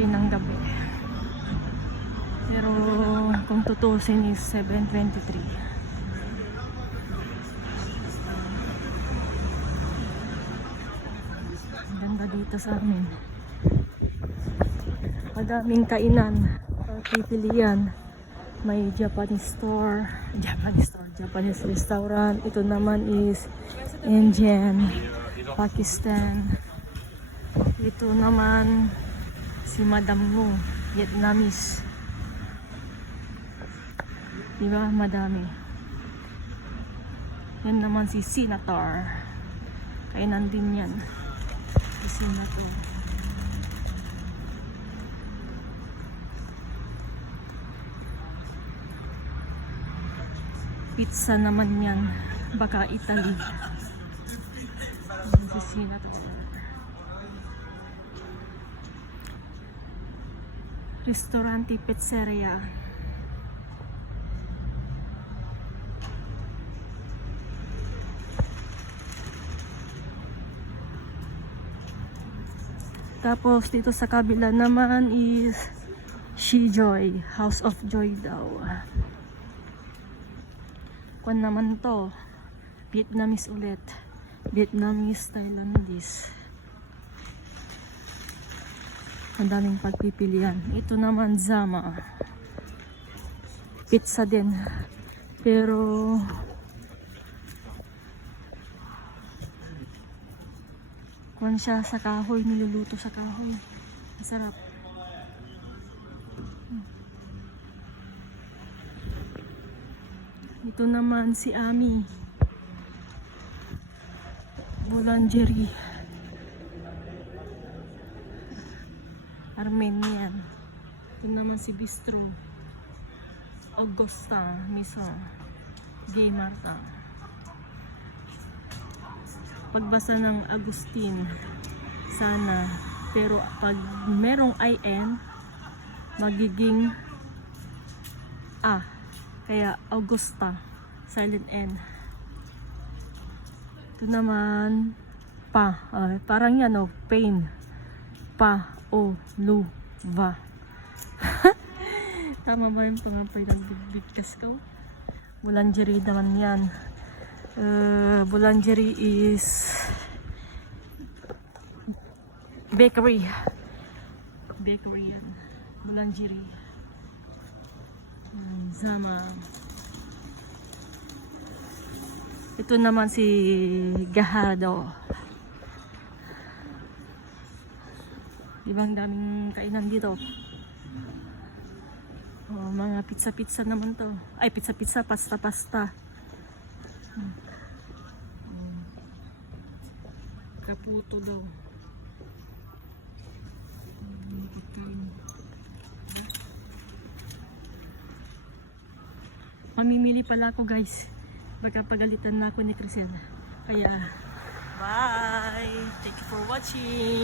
3 ng gabi. Pero kung tutusin is 7:23. Ganda dito sa amin. Madaming kainan, pipilian. May Japanese restaurant. Ito naman is Indian, Pakistan. Ito naman si Madam Mo, Vietnamese. Diba? Madami. Yan naman si Senator. Kainan din yan. Si Senator. Pizza naman yan. Baka Italy. Si Senator. Ristorante Pizzeria. Tapos dito sa kabila naman is Shijoy, House of Joy daw. Kwan naman to, Vietnamese ulit. Vietnamese, Thailandese. Ang daming pagpipilian. Ito naman Zama. Pizza din. Pero kwan siya sa kahoy, niluluto sa kahoy. Masarap. Ito naman si Ami. Boulangerie. Armenian. Ito naman si Bistro. Augusta Maison. Gay Marta. Pagbasa ng Agustin. Sana. Pero pag merong IN, magiging A. Kaya Augusta. Silent N. Ito naman Pa. Parang yan o. Pain. Pa. O. Lu. Va. Tama ba yung pangampay ng bigkas ko? Boulangerie naman yan. Boulangerie is bakery. Bakery yan. Boulangerie. Zama. Ito naman si Gahado. Ibang daming kainan dito. Mga pizza naman to. Ay, pizza, pasta. Kaputo daw. Mamimili pala ako, guys. Baka pagalitan na ako ni Crisel. Kaya, bye! Thank you for watching!